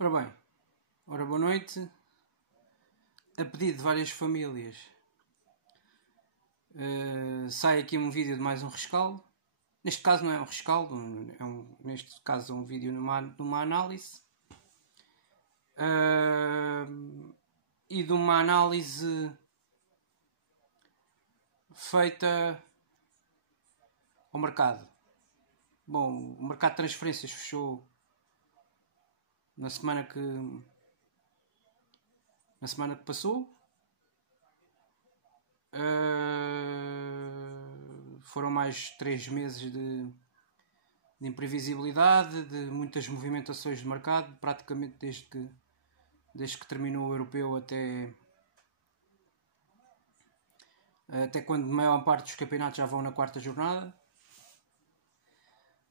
Ora bem, boa noite. A pedido de várias famílias, sai aqui um vídeo de mais um rescaldo. Neste caso não é um rescaldo, neste caso é um vídeo numa análise. E de uma análise feita ao mercado. Bom, o mercado de transferências fechou na semana que passou. Foram mais 3 meses de imprevisibilidade, de muitas movimentações de mercado, praticamente desde que terminou o europeu até quando a maior parte dos campeonatos já vão na quarta jornada.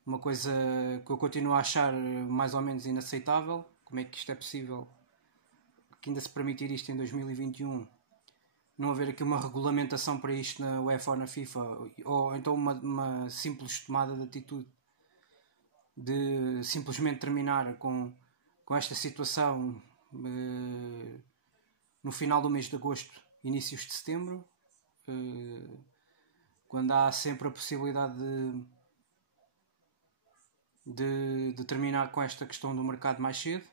Uma coisa que eu continuo a achar mais ou menos inaceitável. Como é que isto é possível? Que ainda se permitir isto em 2021, não haver aqui uma regulamentação para isto na UEFA ou na FIFA, ou então uma simples tomada de atitude de simplesmente terminar com esta situação no final do mês de agosto, inícios de setembro, quando há sempre a possibilidade de terminar com esta questão do mercado mais cedo.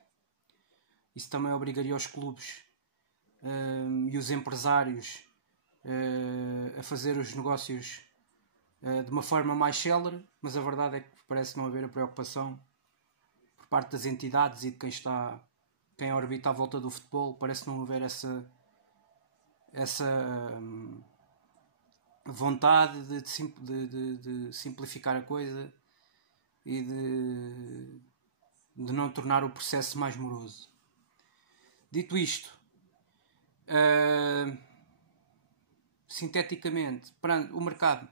Isso também obrigaria os clubes e os empresários a fazer os negócios de uma forma mais célere, mas a verdade é que parece não haver a preocupação por parte das entidades e de quem orbita à volta do futebol. Parece não haver essa vontade de simplificar a coisa e de não tornar o processo mais moroso. Dito isto, sinteticamente, o mercado,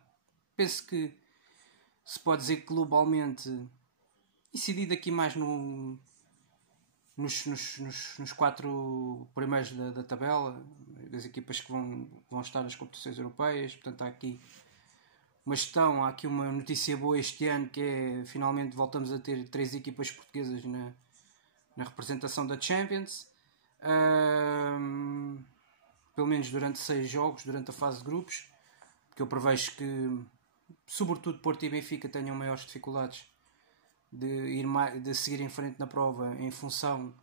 penso que se pode dizer que globalmente, incidido aqui mais nos 4 primeiros da tabela, das equipas que vão estar nas competições europeias. Portanto, há aqui uma notícia boa este ano, que é finalmente voltamos a ter 3 equipas portuguesas na representação da Champions. Pelo menos durante 6 jogos, durante a fase de grupos, porque eu prevejo que sobretudo Porto e Benfica tenham maiores dificuldades de seguir em frente na prova, em função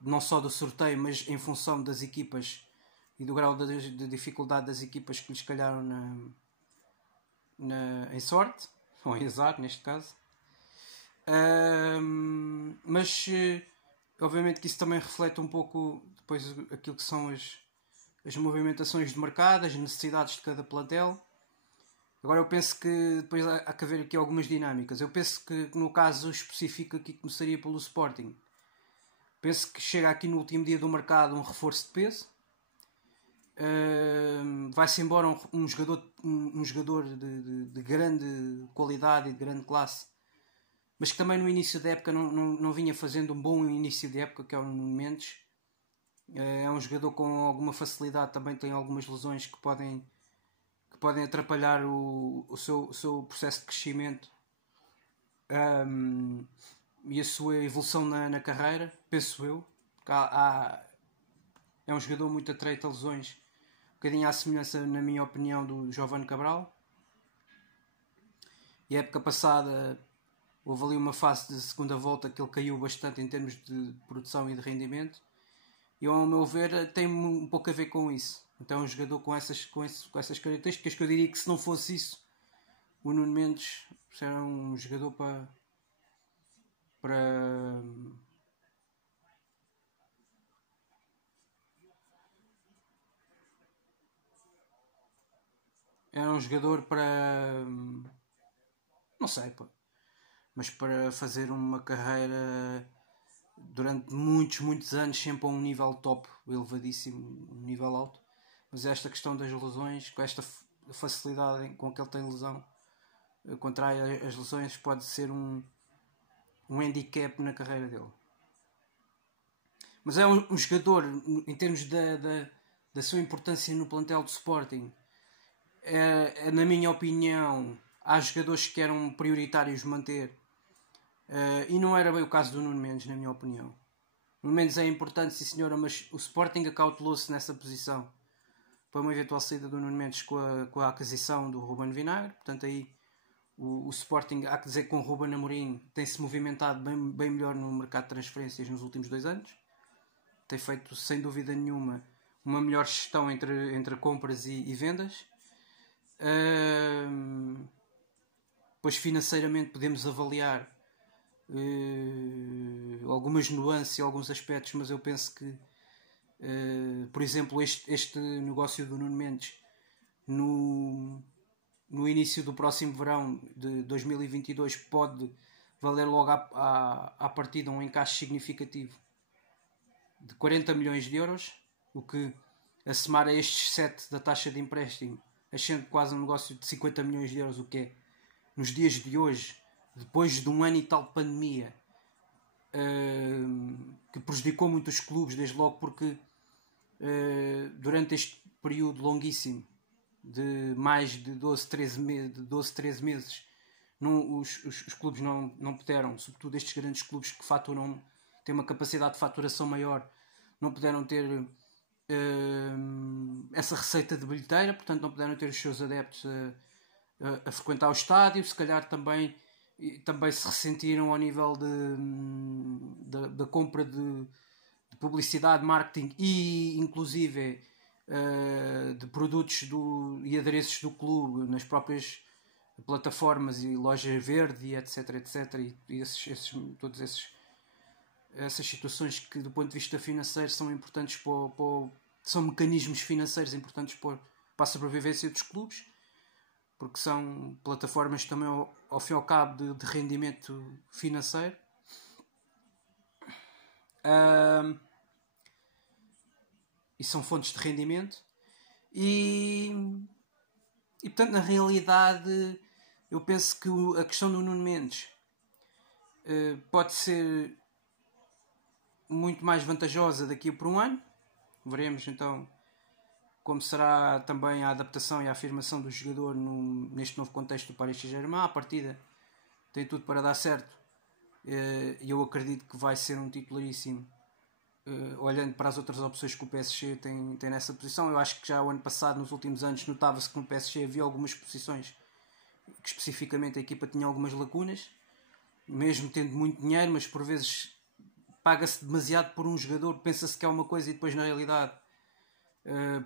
não só do sorteio, mas em função das equipas e do grau de dificuldade das equipas que lhes calharam em sorte, ou em azar neste caso. Mas obviamente que isso também reflete um pouco depois aquilo que são as movimentações de mercado, as necessidades de cada plantel. Agora eu penso que depois há que haver aqui algumas dinâmicas. Eu penso que no caso específico aqui começaria pelo Sporting. Penso que chega aqui no último dia do mercado um reforço de peso. Vai-se embora um jogador de grande qualidade e de grande classe, mas que também no início da época não vinha fazendo um bom início de época, que é o Nuno Mendes. É um jogador com alguma facilidade, também tem algumas lesões que podem atrapalhar o seu processo de crescimento e a sua evolução na carreira, penso eu. É um jogador muito atreito a lesões, um bocadinho à semelhança, na minha opinião, do Giovanni Cabral. E a época passada houve ali uma fase de segunda volta que ele caiu bastante em termos de produção e de rendimento, e ao meu ver tem um pouco a ver com isso. Então é um jogador com essas características, que eu diria que se não fosse isso, o Nuno Mendes era um jogador para não sei, mas para fazer uma carreira durante muitos anos sempre a um nível top, elevadíssimo, um nível alto. Mas esta questão das lesões, com esta facilidade com que ele tem lesão, contrai as lesões, pode ser um handicap na carreira dele. Mas é um jogador, em termos da sua importância no plantel do Sporting, na minha opinião, há jogadores que eram prioritários manter, e não era bem o caso do Nuno Mendes, na minha opinião. O Nuno Mendes é importante, sim senhora, mas o Sporting acautelou-se nessa posição para uma eventual saída do Nuno Mendes com a aquisição do Ruben Vinagre. Portanto, aí o Sporting, há que dizer que com o Ruben Amorim tem-se movimentado bem melhor no mercado de transferências nos últimos 2 anos. Tem feito, sem dúvida nenhuma, uma melhor gestão entre compras e vendas. Pois financeiramente podemos avaliar algumas nuances e alguns aspectos, mas eu penso que, por exemplo, este negócio do Nuno Mendes no início do próximo verão de 2022 pode valer logo à partida um encaixe significativo de 40 milhões de euros, o que, a somar a estes 7 da taxa de empréstimo, achando quase um negócio de 50 milhões de euros, o que é, nos dias de hoje, depois de um ano e tal de pandemia, que prejudicou muito os clubes, desde logo porque durante este período longuíssimo de mais de 12, 13 meses, os clubes não puderam, sobretudo estes grandes clubes que faturam, têm uma capacidade de faturação maior, não puderam ter essa receita de bilheteira, portanto não puderam ter os seus adeptos a frequentar o estádio. Se calhar também se ressentiram ao nível da compra de publicidade, marketing e inclusive de produtos e adereços do clube nas próprias plataformas e loja verde, etc, e todas essas situações que, do ponto de vista financeiro, são importantes são mecanismos financeiros importantes para a sobrevivência dos clubes, porque são plataformas também ao fim e ao cabo de rendimento financeiro. E são fontes de rendimento e portanto, na realidade, eu penso que a questão do Nuno Mendes pode ser muito mais vantajosa daqui por um ano. Veremos então como será também a adaptação e a afirmação do jogador neste novo contexto do Paris Saint-Germain. À partida tem tudo para dar certo, e eu acredito que vai ser um titularíssimo, olhando para as outras opções que o PSG tem nessa posição. Eu acho que já o ano passado, nos últimos anos, notava-se que no PSG havia algumas posições que especificamente a equipa tinha algumas lacunas, mesmo tendo muito dinheiro, mas por vezes paga-se demasiado por um jogador, pensa-se que é uma coisa e depois na realidade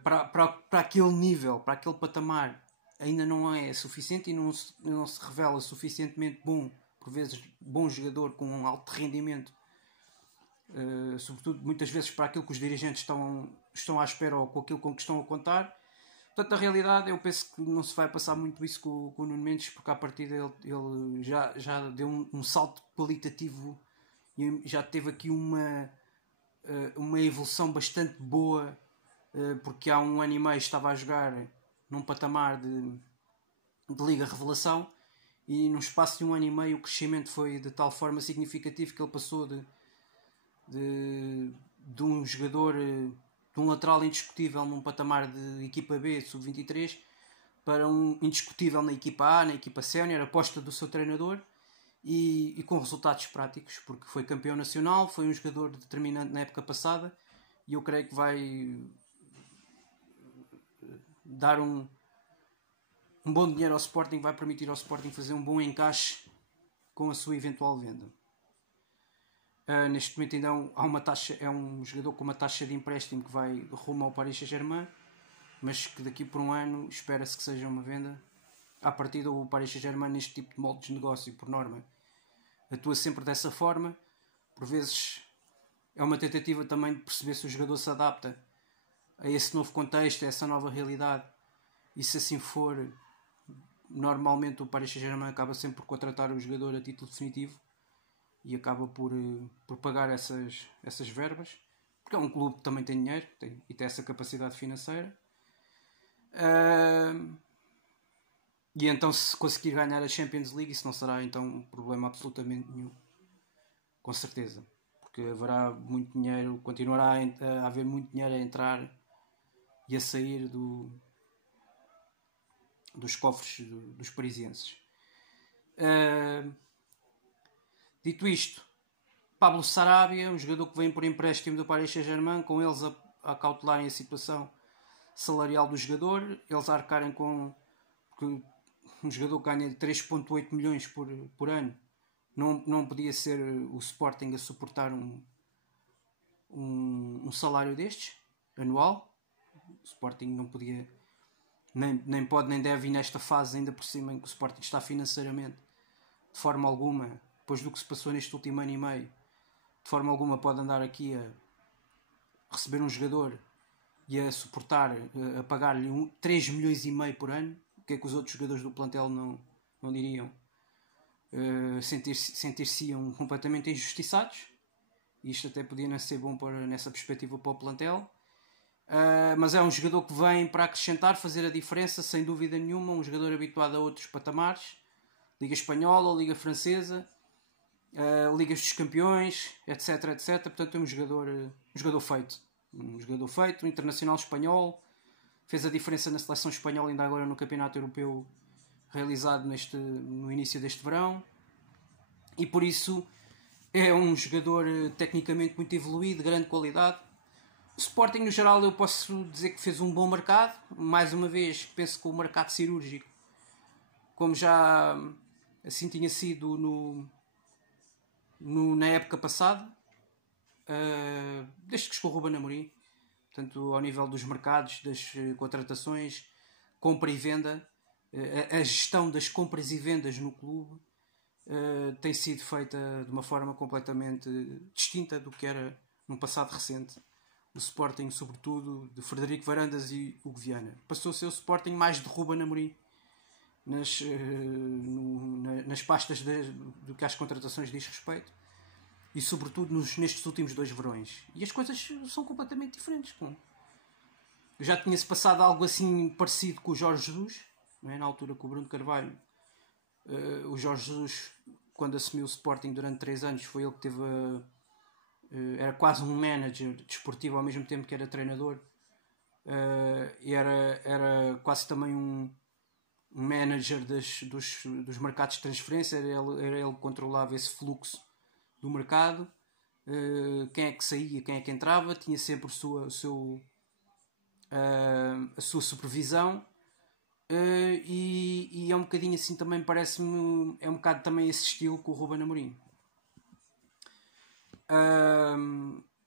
para aquele nível, para aquele patamar, ainda não é suficiente e não se revela suficientemente bom, por vezes bom jogador com um alto rendimento, sobretudo muitas vezes para aquilo que os dirigentes estão à espera ou com aquilo com que estão a contar. Portanto, na realidade, eu penso que não se vai passar muito isso com o Nuno Mendes, porque à partida ele já deu um salto qualitativo e já teve aqui uma evolução bastante boa, porque há um ano e meio estava a jogar num patamar de Liga Revelação, e num espaço de um ano e meio o crescimento foi de tal forma significativo que ele passou de um jogador, de um lateral indiscutível num patamar de equipa B, sub-23, para um indiscutível na equipa A, na equipa sénior, aposta do seu treinador, e com resultados práticos, porque foi campeão nacional, foi um jogador determinante na época passada, e eu creio que vai dar um bom dinheiro ao Sporting, vai permitir ao Sporting fazer um bom encaixe com a sua eventual venda. Neste momento ainda há uma taxa, é um jogador com uma taxa de empréstimo que vai rumo ao Paris Saint-Germain, mas que daqui por um ano espera-se que seja uma venda. À partida, o Paris Saint-Germain, neste tipo de moldes de negócio, por norma, atua sempre dessa forma. Por vezes é uma tentativa também de perceber se o jogador se adapta a esse novo contexto, a essa nova realidade, e se assim for, normalmente o Paris Saint-Germain acaba sempre por contratar o jogador a título definitivo e acaba por pagar essas verbas, porque é um clube que também tem dinheiro e tem essa capacidade financeira. E então, se conseguir ganhar a Champions League, isso não será então um problema absolutamente nenhum, com certeza, porque haverá muito dinheiro, continuará a haver muito dinheiro a entrar e a sair dos cofres dos parisienses. Dito isto, Pablo Sarabia, um jogador que vem por empréstimo do Paris Saint-Germain, com eles a cautelarem a situação salarial do jogador, eles a arcarem com... Porque um jogador que ganha 3,8 milhões por ano não podia ser o Sporting a suportar um salário destes, anual. O Sporting não podia, nem pode nem deve ir nesta fase, ainda por cima em que o Sporting está financeiramente, de forma alguma, depois do que se passou neste último ano e meio, de forma alguma pode andar aqui a receber um jogador e a suportar, a pagar-lhe 3 milhões e meio por ano. O que é que os outros jogadores do plantel não diriam? Sentir-se-iam completamente injustiçados. E isto até podia não ser bom nessa perspectiva para o plantel. Mas é um jogador que vem para acrescentar, fazer a diferença, sem dúvida nenhuma. Um jogador habituado a outros patamares. Liga Espanhola, Liga Francesa, Ligas dos Campeões, etc, etc. Portanto é um jogador feito. Um jogador feito, um internacional espanhol. Fez a diferença na seleção espanhola ainda agora no Campeonato Europeu realizado no início deste verão. E por isso é um jogador tecnicamente muito evoluído, de grande qualidade. O Sporting no geral eu posso dizer que fez um bom mercado. Mais uma vez penso que o mercado cirúrgico, como já assim tinha sido na época passada, desde que chegou o Ruben Amorim, portanto ao nível dos mercados, das contratações, compra e venda, a gestão das compras e vendas no clube tem sido feita de uma forma completamente distinta do que era num passado recente. O Sporting, sobretudo, de Frederico Varandas e Hugo Viana. Passou a ser o Sporting mais de Ruben Amorim nas pastas do que às contratações diz respeito. E sobretudo nestes últimos 2 verões. E as coisas são completamente diferentes. Já tinha-se passado algo assim parecido com o Jorge Jesus, não é? Na altura com o Bruno Carvalho. O Jorge Jesus, quando assumiu o Sporting durante 3 anos, foi ele que teve era quase um manager desportivo ao mesmo tempo que era treinador, e era quase também um manager dos mercados de transferência. Era ele que controlava esse fluxo do mercado, quem é que saía, quem é que entrava, tinha sempre a sua supervisão. E é um bocadinho assim também, parece-me, é um bocado também esse estilo com o Ruben Amorim.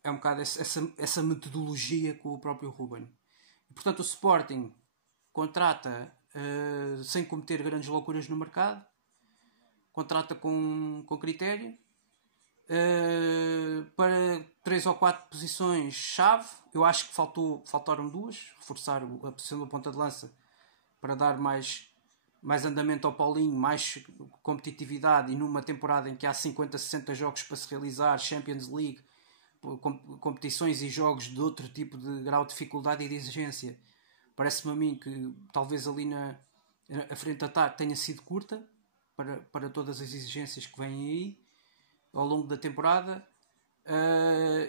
É um bocado essa metodologia com o próprio Ruben. E, portanto, o Sporting contrata sem cometer grandes loucuras no mercado, contrata com critério, para 3 ou 4 posições-chave. Eu acho que faltaram 2, reforçar a posição do ponta de lança para dar mais andamento ao Paulinho, mais competitividade, e numa temporada em que há 50, 60 jogos para se realizar, Champions League, competições e jogos de outro tipo de grau de dificuldade e de exigência, parece-me a mim que talvez ali a frente de ataque tenha sido curta para todas as exigências que vêm aí ao longo da temporada.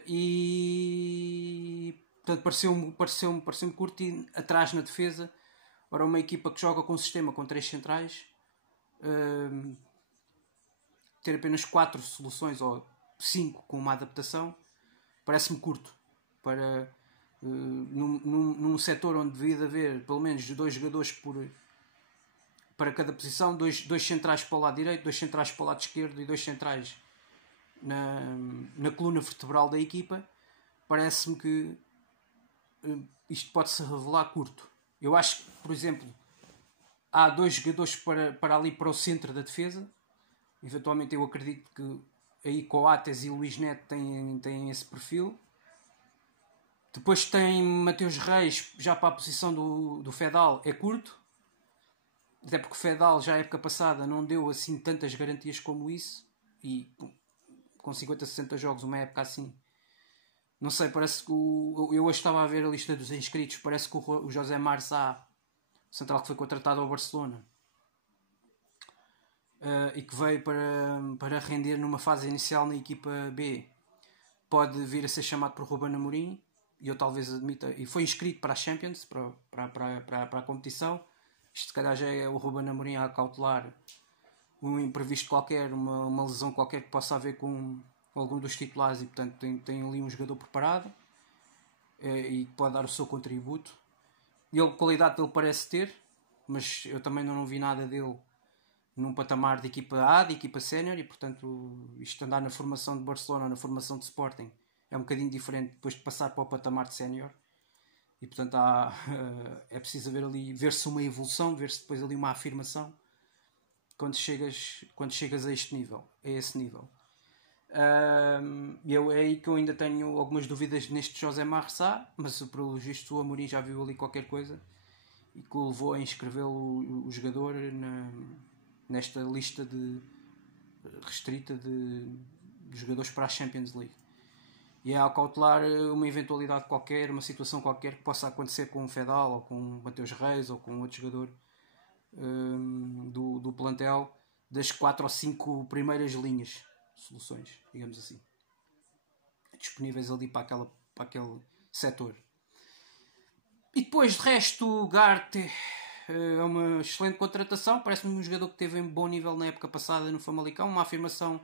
E portanto pareceu-me curto. E atrás na defesa, ora, uma equipa que joga com um sistema com 3 centrais, ter apenas 4 soluções ou 5 com uma adaptação parece-me curto para num setor onde devia haver pelo menos 2 jogadores para cada posição, 2 centrais para o lado direito, 2 centrais para o lado esquerdo e 2 centrais na coluna vertebral da equipa. Parece-me que isto pode-se revelar curto. Eu acho que, por exemplo, há 2 jogadores para ali para o centro da defesa. Eventualmente eu acredito que aí Coates e Luís Neto têm esse perfil. Depois tem Mateus Reis já para a posição do Fedal, é curto. Até porque o Fedal já a época passada não deu assim tantas garantias como isso. E com 50, 60 jogos, uma época assim, não sei, parece que eu hoje estava a ver a lista dos inscritos, parece que o José Marsá, central que foi contratado ao Barcelona, e que veio para render numa fase inicial na equipa B, pode vir a ser chamado por Ruben Amorim. E eu talvez admita, e foi inscrito para a Champions, para a competição. Isto se calhar já é o Ruben Amorim a cautelar um imprevisto qualquer, uma lesão qualquer que possa haver com algum dos titulares, e portanto tem ali um jogador preparado e que pode dar o seu contributo. Ele, qualidade dele parece ter, mas eu também não vi nada dele num patamar de equipa A, de equipa sénior, e portanto isto andar na formação de Barcelona, na formação de Sporting, é um bocadinho diferente depois de passar para o patamar de sénior, e portanto é preciso ver-se uma evolução, ver-se depois ali uma afirmação quando chegas a esse nível. É aí que eu ainda tenho algumas dúvidas neste José Marçá, mas pelo visto o Amorim já viu ali qualquer coisa e que o levou a inscrevê-lo o jogador nesta lista restrita de jogadores para a Champions League. E é a cautelar uma eventualidade qualquer, uma situação qualquer que possa acontecer com o Fedal ou com o Mateus Reis ou com outro jogador do plantel, das 4 ou 5 primeiras linhas, soluções, digamos assim, disponíveis ali para aquele setor. E depois, de resto, o Garte é uma excelente contratação. Parece-me um jogador que teve um bom nível na época passada no Famalicão. Uma afirmação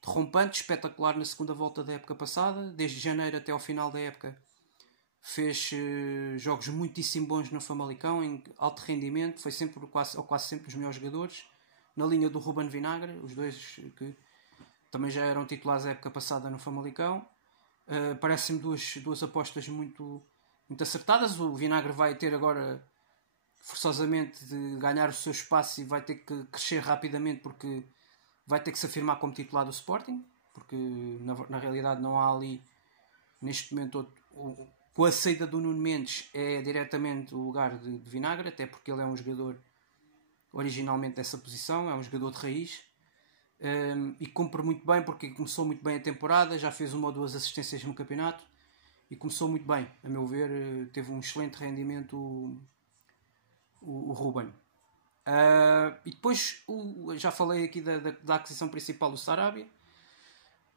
derrompante, espetacular na segunda volta da época passada. Desde janeiro até ao final da época fez jogos muitíssimo bons no Famalicão, em alto rendimento. Foi sempre, quase sempre os melhores jogadores. Na linha do Ruben Vinagre, os dois que também já eram titulares da época passada no Famalicão. Parecem-me duas apostas muito acertadas. O Vinagre vai ter agora forçosamente de ganhar o seu espaço e vai ter que crescer rapidamente, porque vai ter que se afirmar como titular do Sporting, porque na realidade não há ali neste momento com a saída do Nuno Mendes é diretamente o lugar de Vinagre, até porque ele é um jogador originalmente dessa posição, é um jogador de raiz, e cumpre muito bem, porque começou muito bem a temporada, já fez 1 ou 2 assistências no campeonato e começou muito bem, a meu ver. Teve um excelente rendimento o Ruben. E depois já falei aqui da aquisição principal do Sarabia.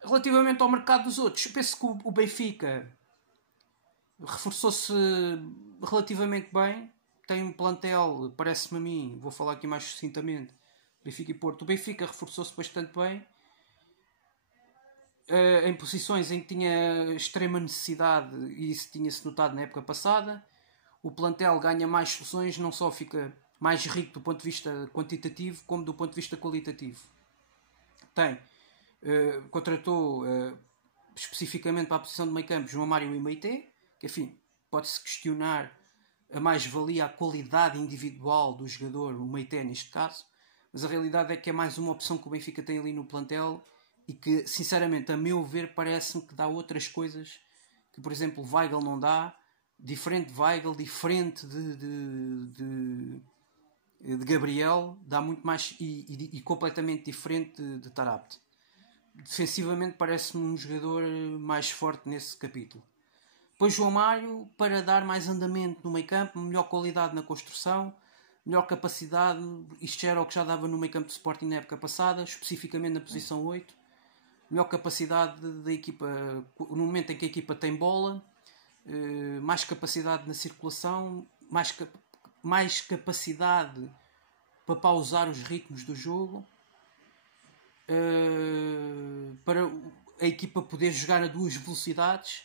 Relativamente ao mercado dos outros, eu penso que o Benfica reforçou-se relativamente bem. Tem um plantel, parece-me a mim, vou falar aqui mais sucintamente, Benfica e Porto. O Benfica reforçou-se bastante bem em posições em que tinha extrema necessidade, e isso tinha-se notado na época passada. O plantel ganha mais soluções, não só fica mais rico do ponto de vista quantitativo, como do ponto de vista qualitativo. Contratou especificamente para a posição de meio campo João Mário e Meité, que enfim, pode-se questionar a mais-valia, a qualidade individual do jogador, o Meité neste caso, mas a realidade é que é mais uma opção que o Benfica tem ali no plantel e que, sinceramente, a meu ver, parece-me que dá outras coisas que, por exemplo, o Weigl não dá. Diferente de Weigl, diferente de Gabriel, dá muito mais e completamente diferente de Taarabt. Defensivamente parece-me um jogador mais forte nesse capítulo. Depois João Mário, para dar mais andamento no meio campo, melhor qualidade na construção, melhor capacidade. Isto já era o que já dava no meio campo do Sporting na época passada, especificamente na posição 8. Melhor capacidade da equipa no momento em que a equipa tem bola, mais capacidade na circulação, mais capacidade para pausar os ritmos do jogo, para a equipa poder jogar a 2 velocidades.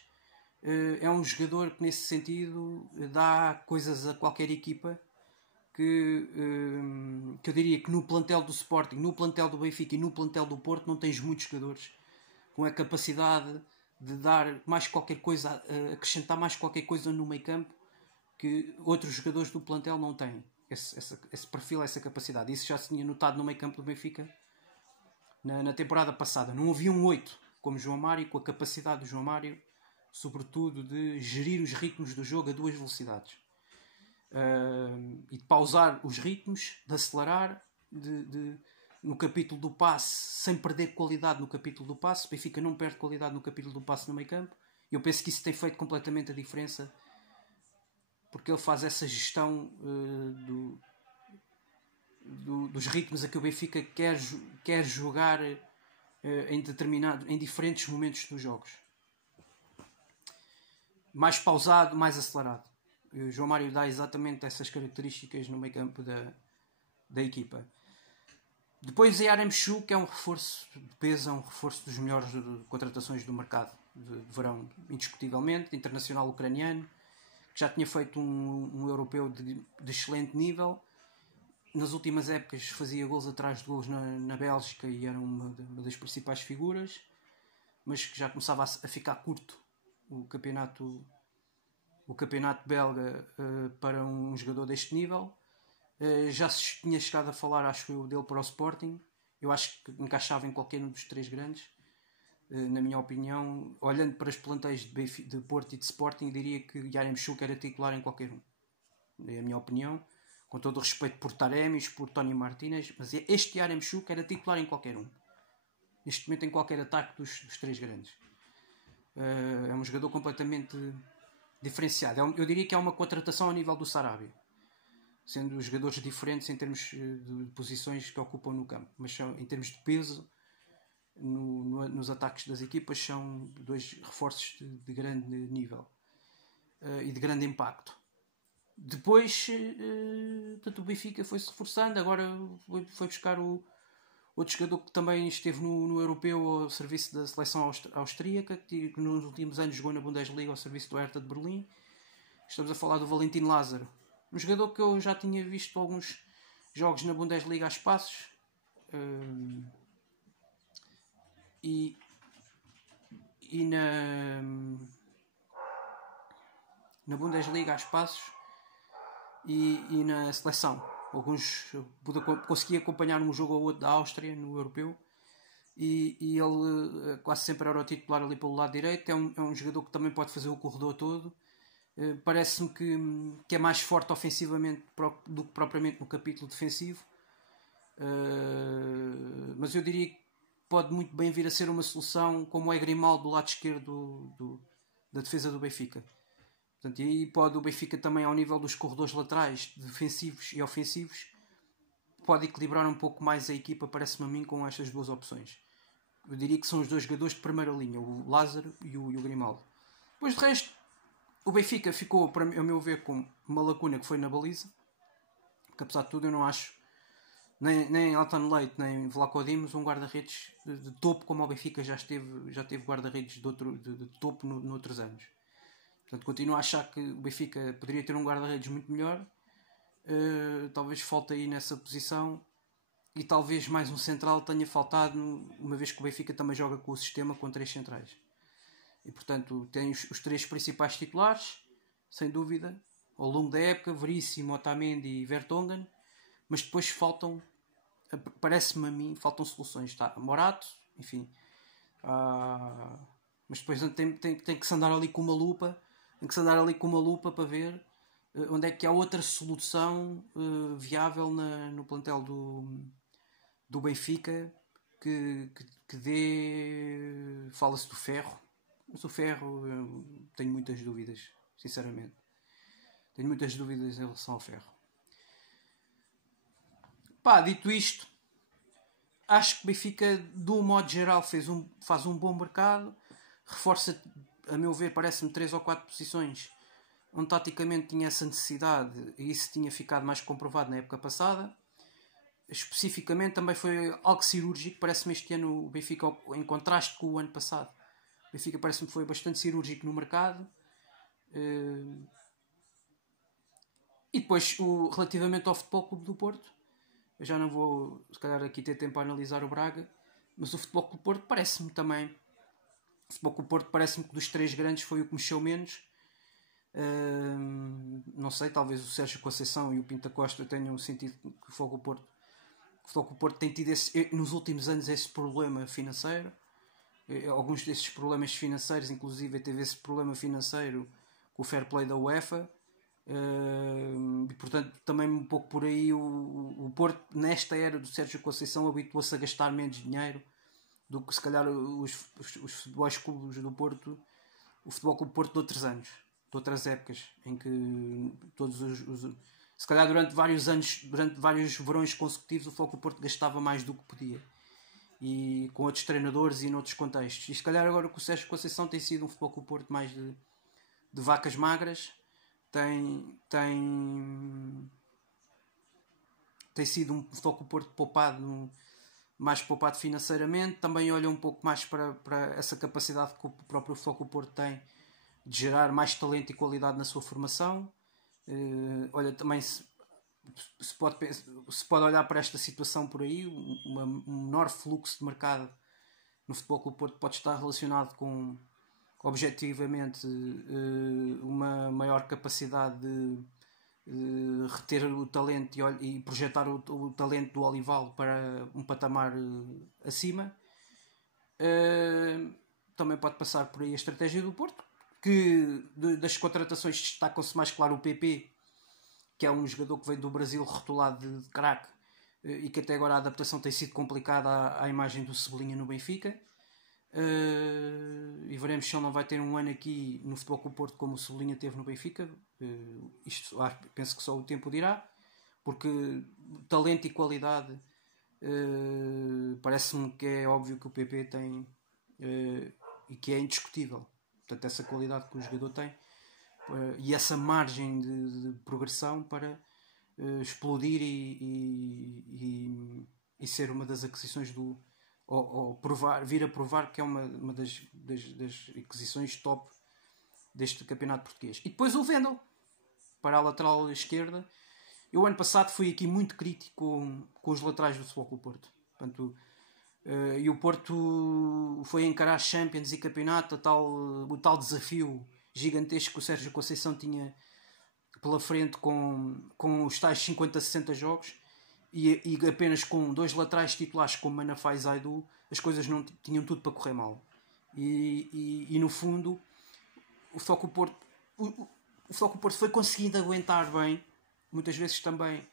É um jogador que nesse sentido dá coisas a qualquer equipa que eu diria que no plantel do Sporting, no plantel do Benfica e no plantel do Porto não tens muitos jogadores com a capacidade de dar mais qualquer coisa, acrescentar mais qualquer coisa no meio campo que outros jogadores do plantel não têm. Esse perfil, essa capacidade. Isso já se tinha notado no meio campo do Benfica na temporada passada. Não havia um 8 como João Mário, com a capacidade do João Mário, sobretudo de gerir os ritmos do jogo a 2 velocidades. E de pausar os ritmos, de acelerar, no capítulo do passe, sem perder qualidade no capítulo do passe. O Benfica não perde qualidade no capítulo do passe no meio campo. Eu penso que isso tem feito completamente a diferença, porque ele faz essa gestão dos ritmos a que o Benfica quer jogar em diferentes momentos dos jogos. Mais pausado, mais acelerado. O João Mário dá exatamente essas características no meio campo da equipa. Depois Yaremchuk, que é um reforço de peso, é um reforço dos melhores contratações do mercado de verão, indiscutivelmente, internacional ucraniano, que já tinha feito um europeu de excelente nível. Nas últimas épocas fazia gols atrás de gols na Bélgica e era uma das principais figuras, mas que já começava a ficar curto o campeonato belga para um jogador deste nível. Já se tinha chegado a falar, acho eu, dele para o Sporting. Eu acho que encaixava em qualquer um dos três grandes. Na minha opinião, olhando para os plantéis de Porto e de Sporting, diria que Yaremchuk era titular em qualquer um. É a minha opinião, com todo o respeito por Taremis, por Tony Martínez, mas este Yaremchuk era titular em qualquer um. Neste momento, em qualquer ataque dos três grandes. É um jogador completamente diferenciado. Eu diria que é uma contratação ao nível do Sarabia, sendo jogadores diferentes em termos de posições que ocupam no campo, mas são, em termos de peso nos ataques das equipas, são dois reforços de grande nível e de grande impacto. Depois o Benfica foi-se reforçando, agora foi buscar outro jogador que também esteve no europeu ao serviço da seleção austríaca, que nos últimos anos jogou na Bundesliga ao serviço do Hertha de Berlim. Estamos a falar do Valentin Lázaro, um jogador que eu já tinha visto alguns jogos na Bundesliga a espaços, e na Bundesliga a espaços e na seleção. Consegui acompanhar um jogo ou outro da Áustria no europeu, e ele quase sempre era o titular ali pelo lado direito. É um jogador que também pode fazer o corredor todo. Parece-me que é mais forte ofensivamente do que propriamente no capítulo defensivo, mas eu diria que pode muito bem vir a ser uma solução como é Grimaldo do lado esquerdo da defesa do Benfica. Portanto, e aí pode o Benfica também, ao nível dos corredores laterais, defensivos e ofensivos, pode equilibrar um pouco mais a equipa, parece-me a mim, com estas duas opções. Eu diria que são os dois jogadores de primeira linha, o Lázaro e o Grimaldo. Depois de resto, o Benfica ficou, para a meu ver, com uma lacuna que foi na baliza, que apesar de tudo eu não acho nem Elton Leite nem Vlaco Dimos um guarda-redes de topo como o Benfica já teve guarda-redes de topo noutros anos. Portanto, continuo a achar que o Benfica poderia ter um guarda-redes muito melhor. Talvez falte aí nessa posição, e talvez mais um central tenha faltado, uma vez que o Benfica também joga com o sistema com três centrais. E portanto tem os três principais titulares, sem dúvida, ao longo da época: Veríssimo, Otamendi e Vertonghen. Mas depois parece-me a mim, faltam soluções. Está Morato, enfim. Mas depois tem que se andar ali com uma lupa. Para ver onde é que há outra solução viável no plantel do Benfica que dê. Fala-se do Ferro, mas o Ferro eu tenho muitas dúvidas, sinceramente. Tenho muitas dúvidas em relação ao Ferro. Dito isto, acho que o Benfica, de um modo geral, faz um bom mercado. Reforça, a meu ver, parece-me 3 ou 4 posições onde taticamente tinha essa necessidade, e isso tinha ficado mais comprovado na época passada. Especificamente também foi algo cirúrgico. Parece-me este ano o Benfica, em contraste com o ano passado, o Benfica parece-me que foi bastante cirúrgico no mercado. E depois, relativamente ao Futebol Clube do Porto, eu já não vou, se calhar, aqui ter tempo a analisar o Braga, mas o Futebol Clube do Porto parece-me também. O Futebol Clube do Porto parece-me que dos três grandes foi o que mexeu menos. Não sei, talvez o Sérgio Conceição e o Pinto da Costa tenham sentido que o Futebol Clube do Porto tem tido nos últimos anos esse problema financeiro. Alguns desses problemas financeiros, inclusive teve esse problema financeiro com o fair play da UEFA. E portanto também um pouco por aí o Porto, nesta era do Sérgio Conceição, habituou-se a gastar menos dinheiro do que se calhar os futebols clubes do Porto, o Futebol Clube do Porto de outros anos, de outras épocas, em que todos se calhar durante vários anos, durante vários verões consecutivos, o Futebol Clube do Porto gastava mais do que podia, e com outros treinadores e noutros contextos. E se calhar agora com o Sérgio Conceição tem sido um Futebol Clube do Porto mais de vacas magras. Tem tem sido um Futebol Clube do Porto poupado, mais poupado financeiramente. Também olha um pouco mais para essa capacidade que o próprio Futebol Clube do Porto tem de gerar mais talento e qualidade na sua formação. Olha, também se pode olhar para esta situação por aí, um menor fluxo de mercado no Futebol Clube do Porto pode estar relacionado com, objetivamente, uma maior capacidade de reter o talento e projetar o talento do Olival para um patamar acima. Também pode passar por aí a estratégia do Porto, que das contratações destacam-se mais claro o PP, que é um jogador que vem do Brasil rotulado de craque, e que até agora a adaptação tem sido complicada à imagem do Cebolinha no Benfica. E veremos se ele não vai ter um ano aqui no Futebol Clube do Porto como o Cebolinha teve no Benfica. Penso que só o tempo dirá, porque talento e qualidade, parece-me que é óbvio que o PP tem, e que é indiscutível. Portanto, essa qualidade que o jogador tem, e essa margem de progressão para explodir e ser uma das aquisições ou vir a provar que é uma das aquisições top deste campeonato português. E depois o Wendel para a lateral esquerda. Eu ano passado fui aqui muito crítico com os laterais do Futebol Clube do Porto. Portanto, e o Porto foi encarar Champions e campeonato, o tal desafio gigantesco que o Sérgio Conceição tinha pela frente com os tais 50, 60 jogos, e apenas com 2 laterais titulares como Manafá e Zaidu, as coisas não tinham tudo para correr mal. E no fundo o Futebol Clube do Porto foi conseguindo aguentar bem. Muitas vezes também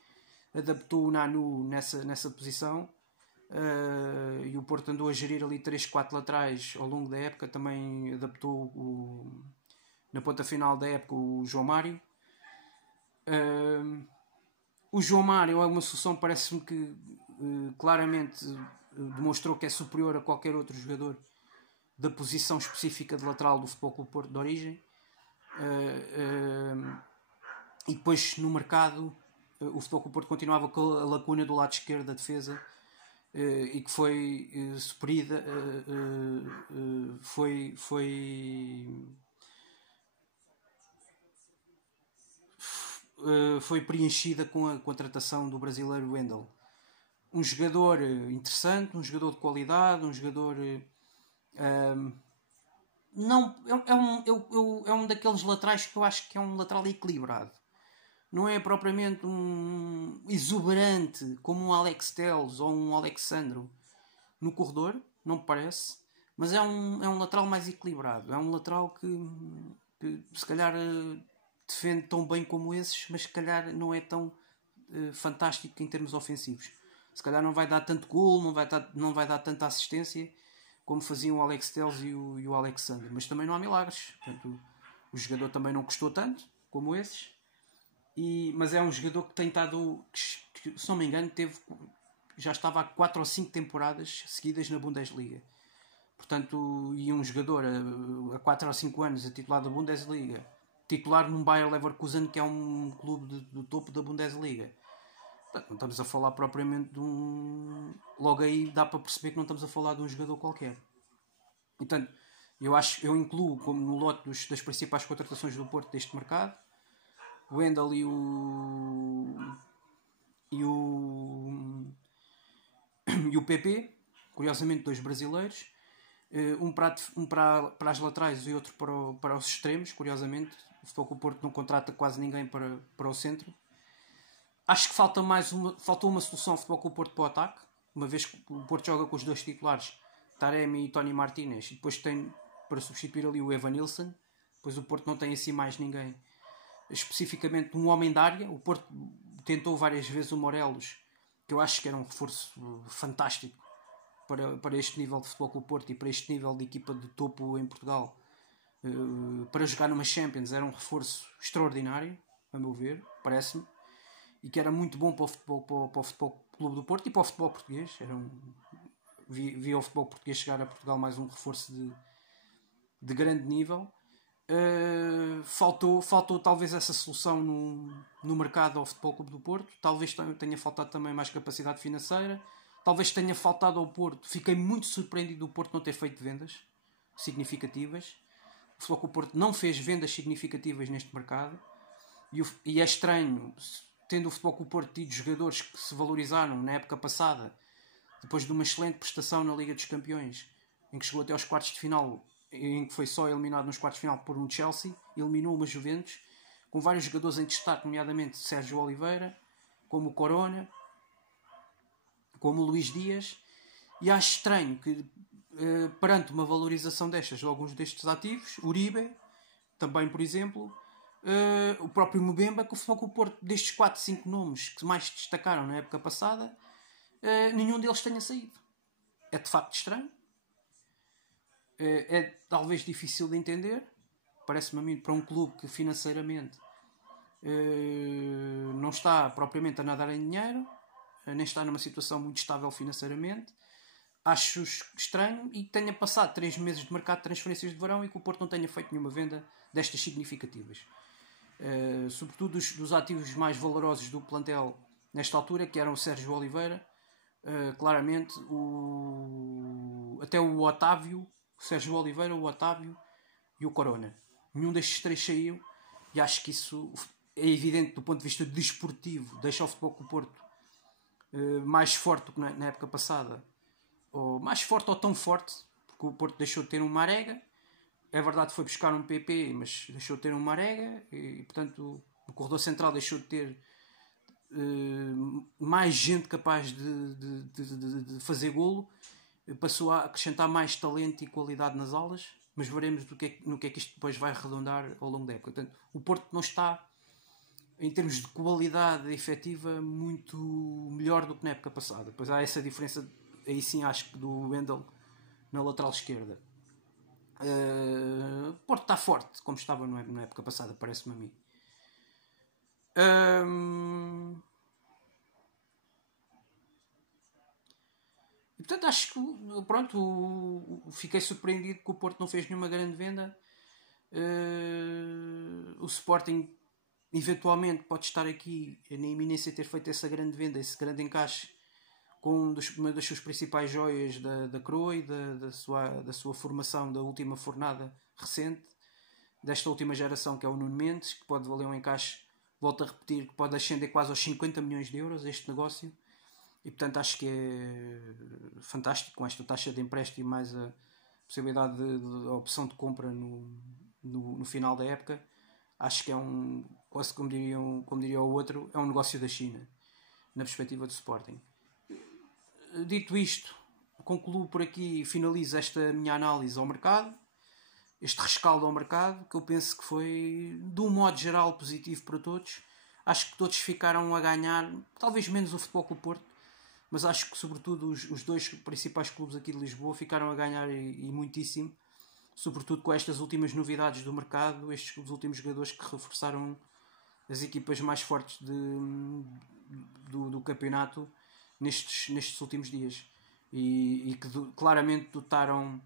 adaptou o Nanu nessa posição, e o Porto andou a gerir ali 3, 4 laterais ao longo da época. Também adaptou na ponta final da época o João Mário. O João Mário é uma solução, parece-me que claramente demonstrou que é superior a qualquer outro jogador da posição específica de lateral do Futebol Clube do Porto de origem. E depois no mercado o Futebol Clube do Porto continuava com a lacuna do lado esquerdo da defesa, e que foi suprida, foi preenchida com a contratação do brasileiro Wendel. Um jogador interessante, um jogador de qualidade, um jogador não, é um daqueles laterais que eu acho que é um lateral equilibrado. Não é propriamente um exuberante como um Alex Telles ou um Alexandro no corredor, não me parece, mas é um lateral mais equilibrado. É um lateral que se calhar defende tão bem como esses, mas se calhar não é tão fantástico em termos ofensivos. Se calhar não vai dar tanto gol, não vai dar tanta assistência como faziam o Alex Telles e o Alexandre, mas também não há milagres. Portanto, o jogador também não custou tanto como esses, mas é um jogador que tem estado, que, se não me engano, já estava há 4 ou 5 temporadas seguidas na Bundesliga. Portanto, e um jogador há 4 ou 5 anos a titular da Bundesliga, titular num Bayer Leverkusen, que é um clube do topo da Bundesliga. Portanto, não estamos a falar propriamente de logo aí dá para perceber que não estamos a falar de um jogador qualquer. Portanto, eu incluo como no lote das principais contratações do Porto deste mercado o Wendel e o PP, curiosamente 2 brasileiros, um para as laterais e outro para os extremos. Curiosamente, o Futebol Clube do Porto não contrata quase ninguém para o centro. Acho que faltou uma solução ao Futebol Clube do Porto para o ataque, uma vez que o Porto joga com os 2 titulares, Taremi e Tony Martínez, e depois tem para substituir ali o Evan Nilsson. Depois o Porto não tem assim mais ninguém, especificamente um homem da área. O Porto tentou várias vezes o Morelos, que eu acho que era um reforço fantástico para este nível de Futebol Clube do Porto e para este nível de equipa de topo em Portugal. Para jogar numa Champions era um reforço extraordinário, a meu ver, parece-me, e que era muito bom para o Futebol Clube do Porto e para o futebol português. Via o futebol português chegar a Portugal mais um reforço de grande nível. Faltou talvez essa solução no mercado ao Futebol Clube do Porto. Talvez tenha faltado também mais capacidade financeira. Talvez tenha faltado ao Porto. Fiquei muito surpreendido do Porto não ter feito vendas significativas. O Futebol Clube do Porto não fez vendas significativas neste mercado. E é estranho, tendo o Futebol Clube do Porto tido jogadores que se valorizaram na época passada, depois de uma excelente prestação na Liga dos Campeões, em que chegou até aos quartos de final, em que foi só eliminado nos quartos de final por um Chelsea, eliminou uma Juventus, com vários jogadores em destaque, nomeadamente Sérgio Oliveira, como o Corona, como o Luís Dias, e acho estranho que, perante uma valorização destas, de alguns destes ativos, Uribe, também por exemplo, o próprio Mbemba, que o Futebol Clube do Porto, destes 4, 5 nomes que mais destacaram na época passada, nenhum deles tenha saído. É de facto estranho. É talvez difícil de entender. Parece-me a mim, para um clube que financeiramente não está propriamente a nadar em dinheiro, nem está numa situação muito estável financeiramente, acho estranho e que tenha passado 3 meses de mercado de transferências de verão e que o Porto não tenha feito nenhuma venda destas significativas. Sobretudo dos ativos mais valorosos do plantel nesta altura, que eram o Sérgio Oliveira, claramente até o Otávio, o Sérgio Oliveira, o Otávio e o Corona. Nenhum destes 3 saiu e acho que isso é evidente do ponto de vista desportivo, deixa o Futebol Clube do Porto mais forte do que na época passada, ou mais forte ou tão forte, porque o Porto deixou de ter um Marega. É verdade que foi buscar um PP, mas deixou de ter um Marega e portanto o corredor central deixou de ter mais gente capaz de fazer golo, passou a acrescentar mais talento e qualidade nas aulas, mas veremos no que é que isto depois vai arredondar ao longo da época. Portanto, o Porto não está, em termos de qualidade efetiva, muito melhor do que na época passada. Pois há essa diferença, aí sim acho que do Wendel na lateral esquerda. O Porto está forte, como estava na época passada, parece-me a mim. E portanto acho que pronto, fiquei surpreendido que o Porto não fez nenhuma grande venda. O Sporting eventualmente pode estar aqui na iminência de ter feito essa grande venda, esse grande encaixe com uma das suas principais joias da coroa e da sua formação da última fornada recente, desta última geração, que é o Nuno Mendes, que pode valer um encaixe, volto a repetir, que pode ascender quase aos 50 milhões de euros este negócio. E portanto acho que é fantástico, com esta taxa de empréstimo mais a possibilidade de opção de compra no final da época. Acho que é quase como diria o outro, é um negócio da China, na perspectiva do Sporting. Dito isto, concluo por aqui e finalizo esta minha análise ao mercado, este rescaldo ao mercado, que eu penso que foi, de um modo geral, positivo para todos. Acho que todos ficaram a ganhar, talvez menos o Futebol Clube do Porto, mas acho que sobretudo os 2 principais clubes aqui de Lisboa ficaram a ganhar e muitíssimo, sobretudo com estas últimas novidades do mercado, estes últimos jogadores que reforçaram as equipas mais fortes do campeonato nestes últimos dias e que claramente dotaram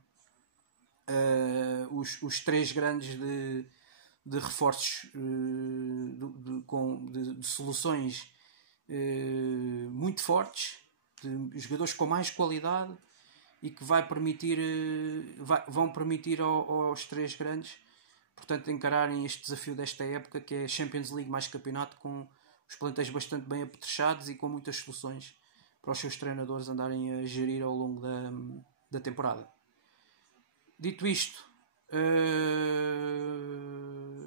os 3 grandes de reforços, de soluções muito fortes, de jogadores com mais qualidade e que vão permitir aos 3 grandes, portanto, encararem este desafio desta época, que é a Champions League mais campeonato, com os plantéis bastante bem apetrechados e com muitas soluções para os seus treinadores andarem a gerir ao longo da temporada. Dito isto,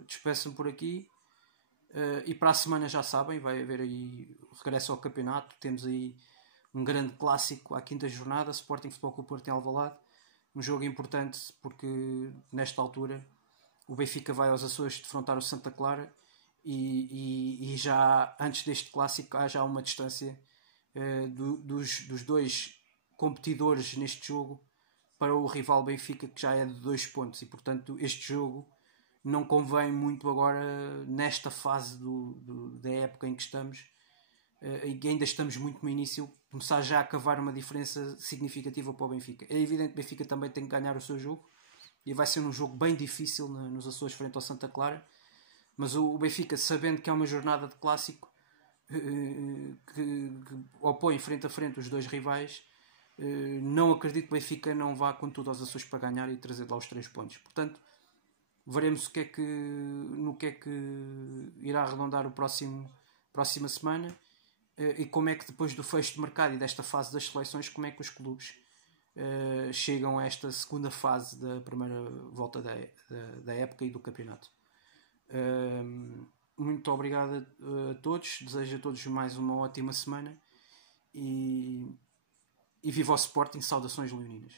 despeço-me por aqui. E para a semana, já sabem, vai haver aí regresso ao campeonato. Temos aí um grande clássico à quinta jornada, Sporting Futebol Clube do Porto em Alvalade, um jogo importante porque nesta altura o Benfica vai aos Açores defrontar o Santa Clara e já antes deste clássico há já uma distância dos 2 competidores neste jogo para o rival Benfica, que já é de 2 pontos, e portanto este jogo não convém muito agora nesta fase da época em que estamos, e que ainda estamos muito no início, começar já a cavar uma diferença significativa para o Benfica. É evidente que o Benfica também tem que ganhar o seu jogo, e vai ser um jogo bem difícil nos Açores frente ao Santa Clara, mas o Benfica, sabendo que é uma jornada de clássico que opõe frente a frente os dois rivais, não acredito que o Benfica não vá com tudo aos Açores para ganhar e trazer lá os 3 pontos. Portanto, veremos no que é que irá arredondar próxima semana, e como é que depois do fecho de mercado e desta fase das seleções, como é que os clubes chegam a esta segunda fase da primeira volta da época e do campeonato. Muito obrigado a todos, desejo a todos mais uma ótima semana e viva o Sporting, saudações leoninas.